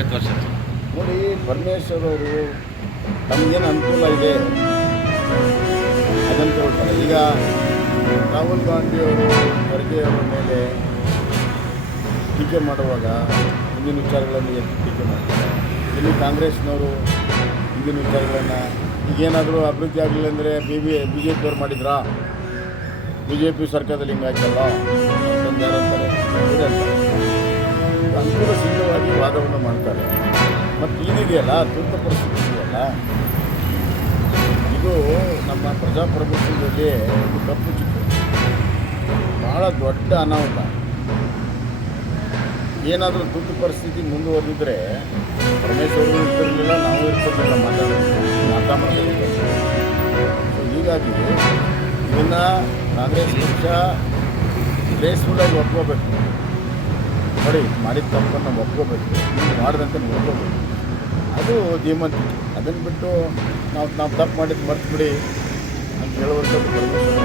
ನೀವೇ ತೋರಿಸಿದ್ರು. ನೋಡಿ, ಪರಮೇಶ್ವರ್ ಅವರು ತಮಗೇನು ಅನುಕೂಲ ಇದೆ ಅದನ್ನು ತಗೊಳ್ತಾರೆ. ಈಗ ರಾಹುಲ್ ಗಾಂಧಿಯವರು ಖರ್ಗೆ ಅವರ ಮೇಲೆ ಟೀಕೆ ಮಾಡುವಾಗ ಹಿಂದಿನ ವಿಚಾರಗಳನ್ನು ಎತ್ತಿ ಟೀಕೆ ಮಾಡ್ತಾರೆ. ಇಲ್ಲಿ ಕಾಂಗ್ರೆಸ್ನವರು ಹಿಂದಿನ ವಿಚಾರಗಳನ್ನು ಈಗೇನಾದರೂ ಅಭಿವೃದ್ಧಿ ಆಗಲಿಲ್ಲ ಅಂದರೆ ಬಿ ಜೆ ಪಿಯವ್ರು ಮಾಡಿದ್ರಾ, ಬಿ ಜೆ ಪಿ ಸರ್ಕಾರದಲ್ಲಿ ಹಿಂಗಾಯ್ತಲ್ಲ ಅಂತಂದು ಯಾರು ಅಂತಾರೆ, ಇವರೇ ಅಂತಾರೆ. ಅನುಕೂಲ ಸಿದ್ಧವಾಗಿ ವಾದವನ್ನು ಮಾಡ್ತಾರೆ. ಮತ್ತು ಈಗಿದೆಯಲ್ಲ, ತುರ್ತು ಪರಿಸ್ಥಿತಿ ಇದೆಯಲ್ಲ, ಇದು ನಮ್ಮ ಪ್ರಜಾಪ್ರಭುತ್ವದಲ್ಲಿ ಒಂದು ಕಪ್ಪು ಚಿಕ್ಕು, ಭಾಳ ದೊಡ್ಡ ಅನಾಹುತ. ಏನಾದರೂ ತುರ್ತು ಪರಿಸ್ಥಿತಿ ಮುಂದುವರೆದಿದ್ದರೆ ಪರಮೇಶ್ವರು ಇರ್ತಿರಲಿಲ್ಲ, ನಾವು ಇರ್ತಿರಲಿಲ್ಲ, ಮಾತಾಡೋದು. ಸೊ ಹೀಗಾಗಿ ಇದನ್ನು ಕಾಂಗ್ರೆಸ್ ಪಕ್ಷ ಗ್ರೇಸ್ಫುಲ್ಲಾಗಿ ಒಪ್ಕೋಬೇಕು. ನೋಡಿ, ಮಾಡಿದ ತಪ್ಪನ್ನು ಒಪ್ಕೋಬೇಕು, ಮಾಡಿದಂತೆ ನೋಡ್ಕೋಬೇಕು. ಅದು ಧೀಮಂತಿಕೆ. ಅದನ್ನು ಬಿಟ್ಟು ನಾವು ತಪ್ಪು ಮಾಡಿದ್ದು ಮರ್ತು ಬಿಡಿ ಅಂತ ಹೇಳುವಂಥದ್ದು ಪರಮೇಶ್ವರ